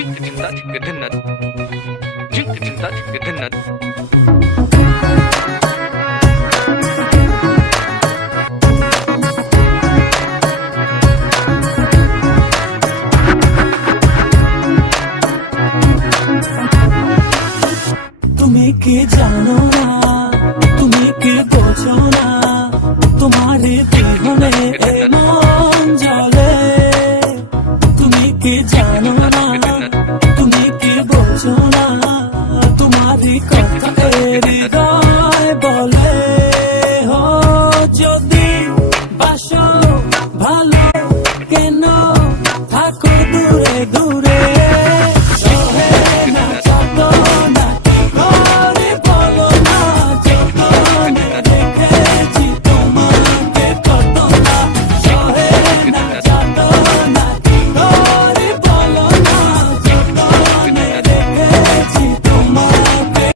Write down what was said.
Jink cinta kedenat. Jink cinta kedenat. তুমি কি জানো না, তুমি কি বোঝো না, তোমার বিহনে এ মন